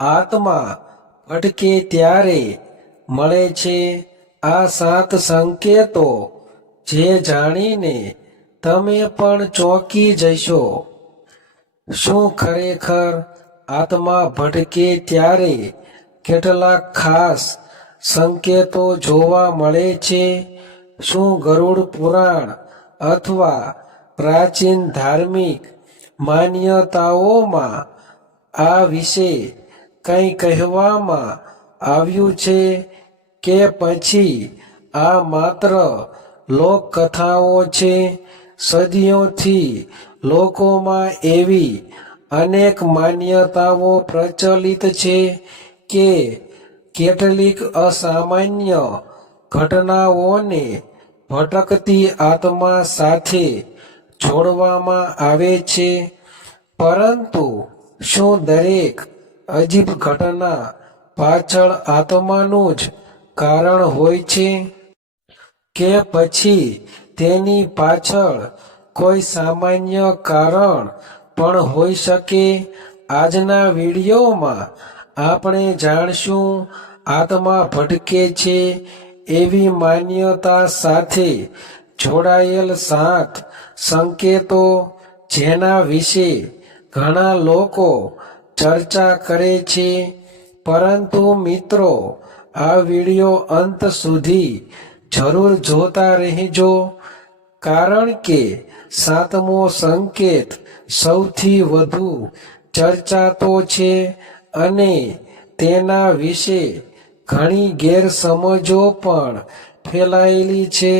આત્મા ભટકે ત્યારે મળે છે આ 7 સંકેતો, જે જાણીને તમે પણ ચોંકી જશો. શું ખરેખર આત્મા ભટકે ત્યારે કેટલાક ખાસ સંકેતો જોવા મળે છે? શું ગરુડ પુરાણ અથવા પ્રાચીન ધાર્મિક માન્યતાઓમાં આ વિશે કંઈ કહેવામાં આવ્યું છે, કે પછી આ માત્ર લોકકથાઓ છે? સદીઓથી લોકોમાં એવી અનેક માન્યતાઓ પ્રચલિત છે કે કેટલીક અસામાન્ય ઘટનાઓને ભટકતી આત્મા સાથે જોડવામાં આવે છે. પરંતુ શું દરેક અજીબ ઘટના પાછળ આત્માનું જ કારણ હોય છે, કે પછી તેની પાછળ કોઈ સામાન્ય કારણ પણ હોઈ શકે? આજના વિડીયોમાં આપણે જાણશું આત્મા ભટકે છે એવી માન્યતા સાથે જોડાયેલ 7 સંકેતો, જેના વિશે ઘણા લોકો ચર્ચા કરે છે. પરંતુ મિત્રો, આ વિડીયો અંત સુધી જરૂર જોતા રહેજો, કારણ કે 7મો સંકેત સૌથી વધુ ચર્ચાતો છે અને તેના વિશે ઘણી ગેરસમજો પણ ફેલાયેલી છે.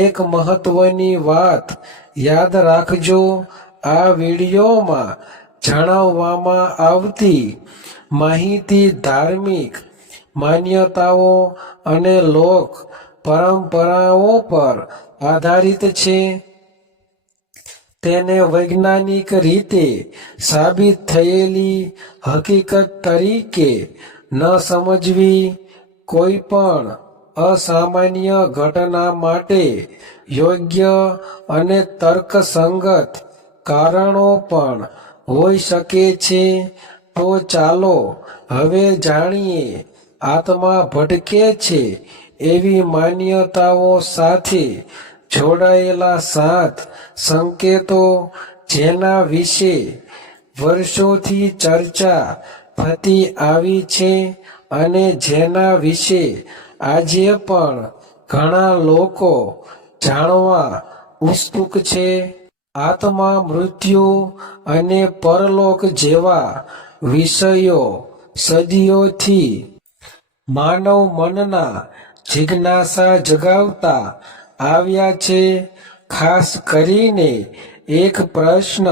એક મહત્વની વાત યાદ રાખજો, આ વિડીયોમાં જણાવવામાં આવતી માહિતી ધાર્મિક માન્યતાઓ અને લોક પરંપરાઓ પર આધારિત છે. તેને વૈજ્ઞાનિક રીતે સાબિત થયેલી હકીકત તરીકે ન સમજવી. કોઈ પણ અસામાન્ય ઘટના માટે યોગ્ય અને તર્કસંગત કારણો પણ હોઈ શકે છે. તો ચાલો હવે જાણીએ આત્મા ભટકે છે એવી માન્યતાઓ સાથે જોડાયેલા 7 સંકેતો, જેના વિશે વર્ષોથી ચર્ચા થતી આવી છે અને જેના વિશે આજે પણ ઘણા લોકો જાણવા ઉત્સુક છે. આત્મા, મૃત્યુ અને પરલોક જેવા વિષયો સદીઓથી માનવ મનના જિજ્ઞાસા જગાવતા આવ્યા છે. ખાસ કરીને એક પ્રશ્ન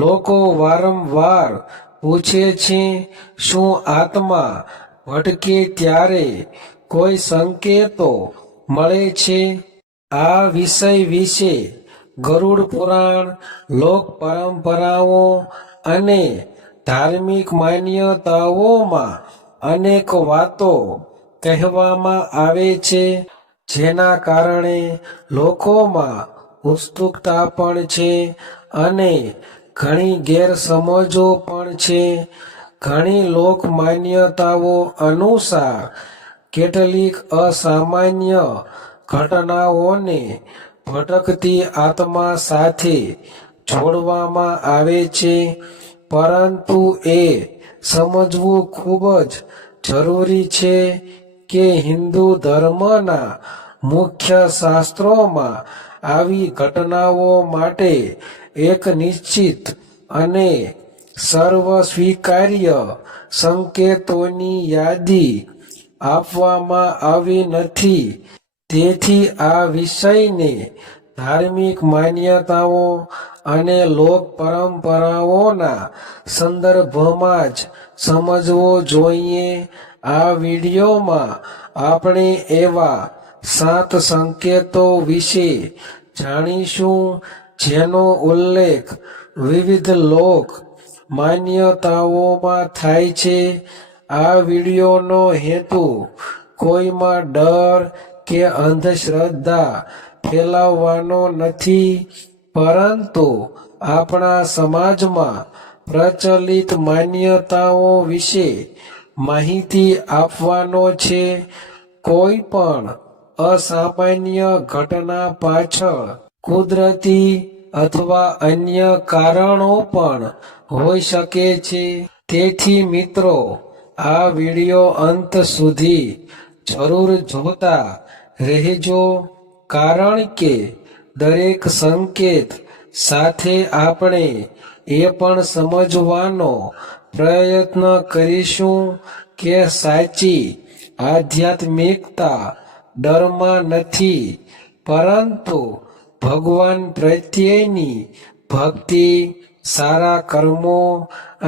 લોકો વારંવાર પૂછે છે, શું આત્મા ભટકે ત્યારે કોઈ સંકેતો મળે છે? આ વિષય વિશે ગરુડ પુરાણ, લોક પરંપરાઓ અને ધાર્મિક માન્યતાઓમાં અનેક વાતો કહેવામાં આવે છે, જેના કારણે લોકોમાં ઉત્સુકતા પણ છે અને ઘણી ગેરસમજો પણ છે. ઘણી લોક માન્યતાઓ અનુસાર કેટલીક અસામાન્ય ઘટનાઓને ભટકતી આત્મા સાથે જોડવામાં આવે છે, પરંતુ એ સમજવું ખૂબ જ જરૂરી છે કે હિન્દુ ધર્મના મુખ્ય શાસ્ત્રોમાં આવી ઘટનાઓ માટે એક નિશ્ચિત અને સર્વસ્વીકાર્ય સંકેતોની યાદી આપવામાં આવી નથી. તેથી આ વિષયને ધાર્મિક માન્યતાઓ અને લોક પરંપરાઓના સંદર્ભમાં જ સમજવો જોઈએ. આ વિડીયોમાં આપણે એવા 7 સંકેતો વિશે જાણીશું જેનો ઉલ્લેખ વિવિધ લોક માન્યતાઓમાં થાય છે. આ વિડીયોનો હેતુ કોઈમાં ડર કે અંધશ્રદ્ધા ફેલાવવાનો નથી, પરંતુ આપણા સમાજમાં પ્રચલિત માન્યતાઓ વિશે માહિતી આપવાનો છે. કોઈ પણ અસામાન્ય ઘટના પાછળ કુદરતી અથવા અન્ય કારણો પણ હોઈ શકે છે. તેથી મિત્રો, આ વિડિયો અંત સુધી જરૂર જોતા રહેજો, કારણ કે દરેક સંકેત સાથે આપણે એ પણ સમજવાનો પ્રયત્ન કરીશું કે સાચી આધ્યાત્મિકતા ડરમાં નથી, પરંતુ ભગવાન પ્રત્યેની ભક્તિ, સારા કર્મો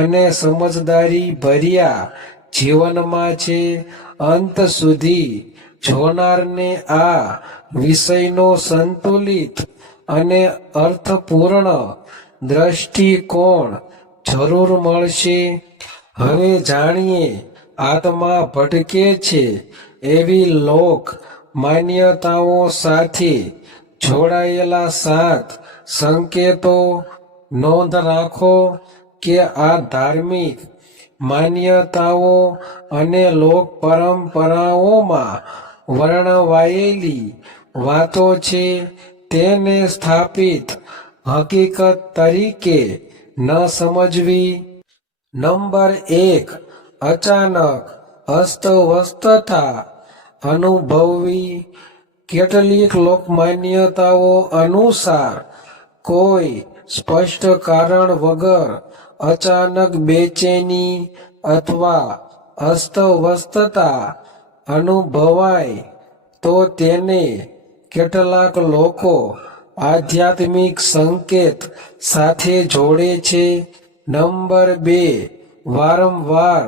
અને સમજદારી ભર્યા જીવનમાં છે. અંત સુધી જોનારને આ વિષયનો સંતુલિત અને અર્થપૂર્ણ દ્રષ્ટિકોણ જરૂર મળશે. હવે જાણીએ આત્મા ભટકે છે એવી લોક માન્યતાઓ સાથે જોડાયેલા 7 સંકેતો. નોંધ રાખો કે આ ધાર્મિક માન્યતાઓ અને લોક પરંપરાઓમાં વર્ણવાયેલી વાતો છે. તેને સ્થાપિત હકીકત તરીકે ન સમજવી. નંબર 1, અચાનક અસ્તવ્યસ્તતા અનુભવવી. કેટલીક લોકમાન્યતાઓ અનુસાર કોઈ સ્પષ્ટ કારણ વગર અચાનક બેચેની અથવા અસ્તવ્યસ્તતા અનુભવાય તો તેને કેટલાક લોકો આધ્યાત્મિક સંકેત સાથે જોડે છે. નંબર 2, વારંવાર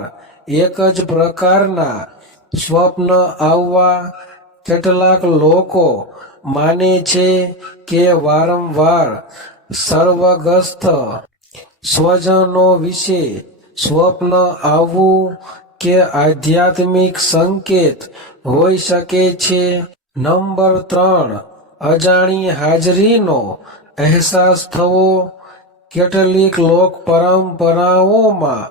એક જ પ્રકારના સ્વપ્ન આવવા. કેટલાક લોકો માને છે કે વારંવાર સર્વગ્રસ્ત સ્વજનો વિશે સ્વપ્ન આવવું કે આધ્યાત્મિક સંકેત હોઈ શકે છે. નંબર 3, અજાણી હાજરીનો અહેસાસ થવો. કેટલીક લોક પરંપરાઓમાં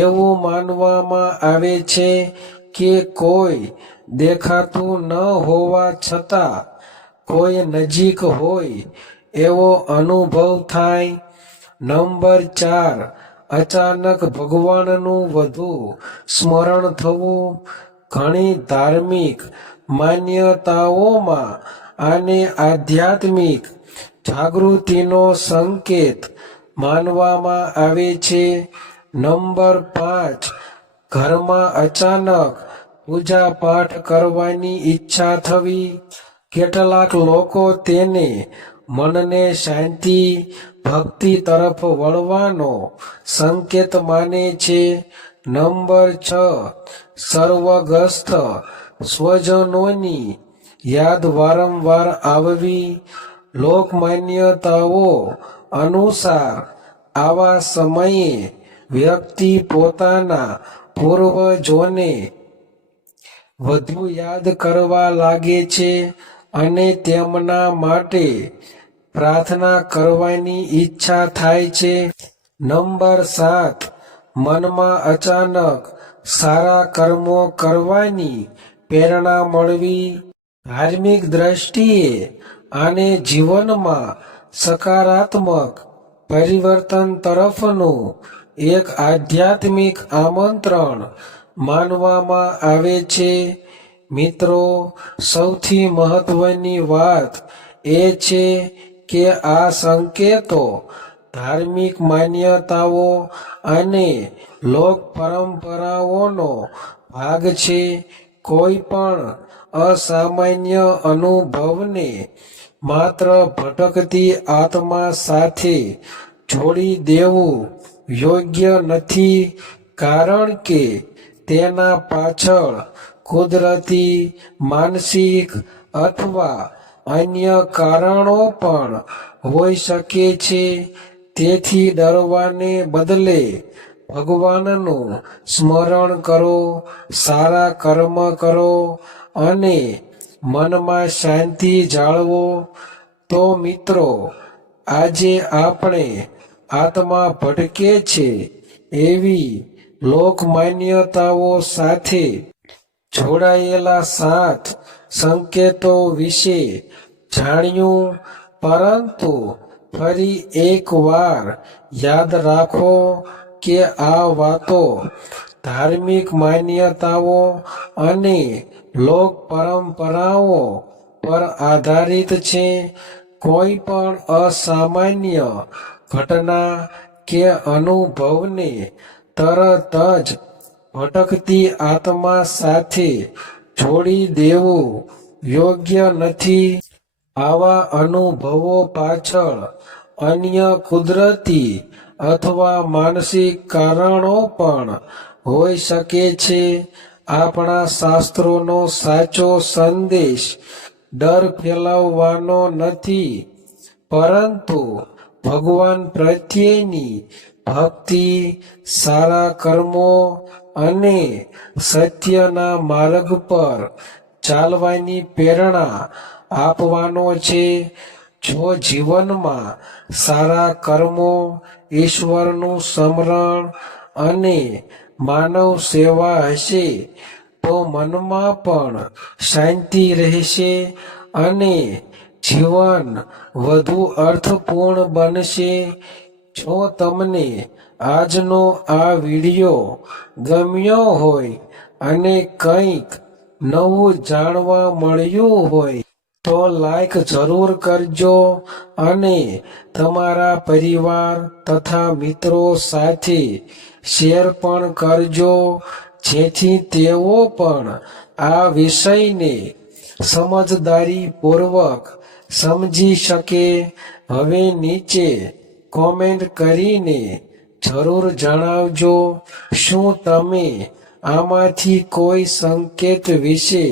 એવું માનવામાં આવે છે કે કોઈ દેખાતું ન હોવા છતાં કોઈ નજીક હોય એવો અનુભવ થાય. નંબર 4, અચાનક ભગવાનનું વધુ સ્મરણ થવું. ઘણી ધાર્મિક માન્યતાઓમાં આને આધ્યાત્મિક જાગૃતિનો સંકેત માનવામાં આવે છે. નંબર 5, ઘરમાં અચાનક પૂજાપાઠ કરવાની ઈચ્છા થવી. કેટલાક લોકો તેને મનને શાંતિ, ભક્તિ તરફ વળવાનો સંકેત માને છે. નંબર 6, સર્વગ્રસ્ત સ્વજનોની યાદ વારંવાર આવવી. લોકમાન્યતાઓ અનુસાર આવા સમયે વ્યક્તિ પોતાના પૂર્વજોને વધુ યાદ કરવા લાગે છે અને તેમના માટે પ્રાર્થના કરવાની ઈચ્છા થાય છે. નંબર 7, મનમાં અચાનક સારા કર્મો કરવાની પ્રેરણા મળવી. ધાર્મિક દ્રષ્ટિએ આને જીવનમાં સકારાત્મક પરિવર્તન તરફનું એક આધ્યાત્મિક આમંત્રણ માનવામાં આવે છે. મિત્રો, સૌથી મહત્વની વાત એ છે કે આ સંકેતો ધાર્મિક માન્યતાઓ અને લોક પરંપરાઓનો ભાગ છે. કોઈ પણ અસામાન્ય અનુભવને માત્ર ભટકતી આત્મા સાથે જોડી દેવું યોગ્ય નથી, કારણ કે તેના પાછળ કુદરતી, માનસિક અથવા અન્ય કારણો પણ હોઈ શકે છે. તેથી ડરવાને બદલે ભગવાનનું સ્મરણ કરો, સારા કર્મ કરો અને મનમાં શાંતિ જાળવો. તો મિત્રો, આજે આપણે આત્મા ભટકે છે એવી લોકમાન્યતાઓ સાથે જોડાયેલા 7 સંકેતો વિશે જાણ્યું, પરંતુ ફરી એકવાર યાદ રાખો કે આ વાતો ધાર્મિક માન્યતાઓ અને લોક પરંપરાઓ પર આધારિત છે. કોઈ પણ અસામાન્ય ઘટના કે અનુભવને તરત જ ભટકતી આત્મા સાથે જોડી દેવું યોગ્ય નથી. આવા અનુભવો પાછળ અન્ય કુદરતી અથવા માનસિક કારણો પણ હોઈ શકે છે. આપણા શાસ્ત્રોનો સાચો સંદેશ ડર ફેલાવવાનો નથી, પરંતુ ભગવાન પ્રત્યેની ભક્તિ, સારા કર્મો અને સત્યના માર્ગ પર ચાલવાની પ્રેરણા આપવાનો છે. જો જીવનમાં સારા કર્મો, ઈશ્વરનું સ્મરણ અને માનવ સેવા હશે, તો મનમાં પણ શાંતિ રહેશે અને જીવન વધુ અર્થપૂર્ણ બનશે. જો તમને આજનો આ વિડિયો ગમ્યો હોય અને કંઈક નવું જાણવા મળ્યું હોય તો લાઈક જરૂર કરજો અને તમારા પરિવાર તથા મિત્રો સાથે શેર પણ કરજો, જેથી તેઓ પણ આ વિષયને સમજદારીપૂર્વક સમજી શકે. હવે નીચે કોમેન્ટ કરીને જરૂર જણાવજો, શું તમે આમાંથી કોઈ સંકેત વિશે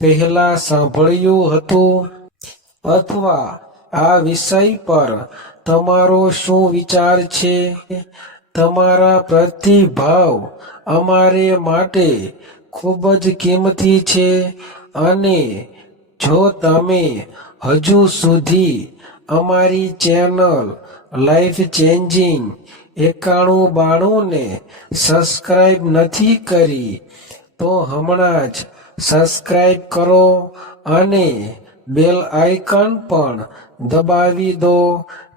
પહેલા સાંભળ્યું હતું, અથવા આ વિષય પર તમારો શું વિચાર છે? તમારા પ્રતિભાવ અમારે માટે ખૂબ જ કિંમતી છે, અને જો તમે હજુ સુધી અમારી ચેનલ લાઈફ ચેન્જિંગ 9192 ને સબસ્ક્રાઇબ નથી કરી, તો હમણાં જ સબસ્ક્રાઇબ કરો અને બેલ આઇકન પણ દબાવી દો,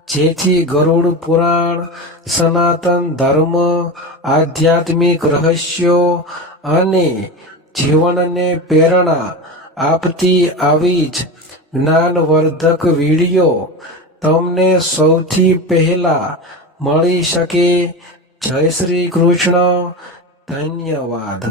જેથી ગરુડ પુરાણ, સનાતન ધર્મ, આધ્યાત્મિક રહસ્યો અને જીવનને પ્રેરણા આપતી આવી જ જ્ઞાનવર્ધક વિડીયો તમને સૌથી પહેલા મળી શકે. જય શ્રી કૃષ્ણ. ધન્યવાદ.